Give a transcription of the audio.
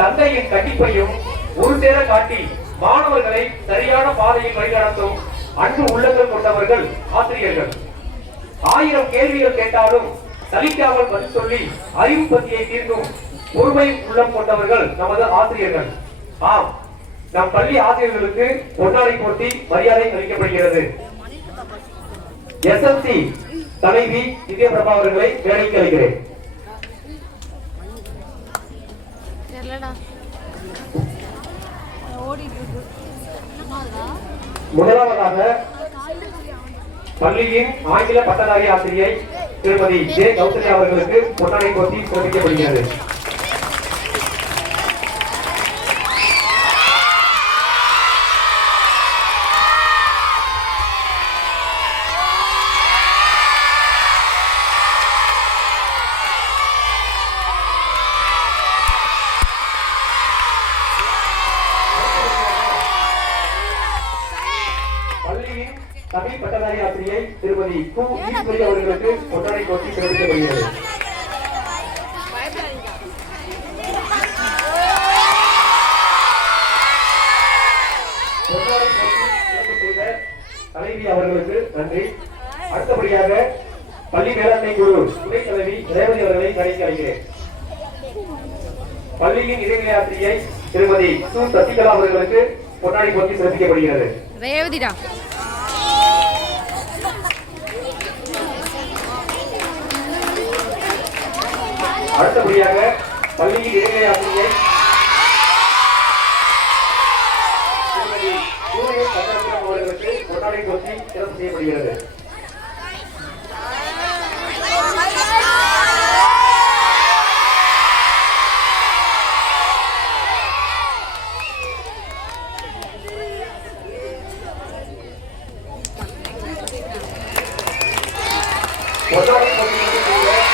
தந்தையின் கண்டிப்பையும் ஒரு சேர காட்டி மாணவர்களை சரியான பாதையில் வழிநடத்தும் அன்பு உள்ளங்கள் கொண்டவர்கள் ஆசிரியர்கள். 1000 கேள்விகள் கேட்டாலும் சலிக்காமல் பதில் சொல்லி அறிவு பத்தியை தீர்க்கும் பொறுமை உள்ளம் கொண்டவர்கள் நமது ஆசிரியர்கள். ஆம், நம் பள்ளி ஆசிரியர்களுக்கு பொன்னாடை போட்டி மரியாதை அளிக்கப்படுகிறது. எஸ்எல்சி தலைவி திவ்யபிரபா அவர்களை வேலைக்கு அளிக்கிறேன். முதலாவதாக பள்ளியின் ஆங்கில பட்டதாரி ஆசிரியை திருமதி ஜே கௌசல்யா அவர்களுக்கு பொன்னாடை போட்டி சிறப்பிக்கப்படுகிறது. தமிழ் பட்டதாரி ஆசிரியை திருமதி கு ஈஸ்வரி அவர்களுக்கு பொன்னாடை போட்டி சிறப்பிக்கப்படுகிறது. பொன்னாடை போட்டி சிறப்பு செய்த தலைவி அவர்களுக்கு நன்றி. அடுத்தபடியாக பள்ளி மேலாண்மை குழு துணைத் தலைவி ரேவதி அவர்களை கடைக்கு அழைக்கிறேன். பள்ளியின் இடைநிலை ஆசிரியை திருமதி சு சசிகலா அவர்களுக்கு பொன்னாடை போட்டி சிறப்பிக்கப்படுகிறது. ரேவதிடா அடுத்தபடியாக பள்ளியின் இடைநிலை ஆசிரியை திருமதி சூரியன் சந்திரபுரம் அவர்களுக்கு பொன்னாடை போட்டி சிறப்பு செய்யப்படுகிறது. பொன்னாடை போட்டி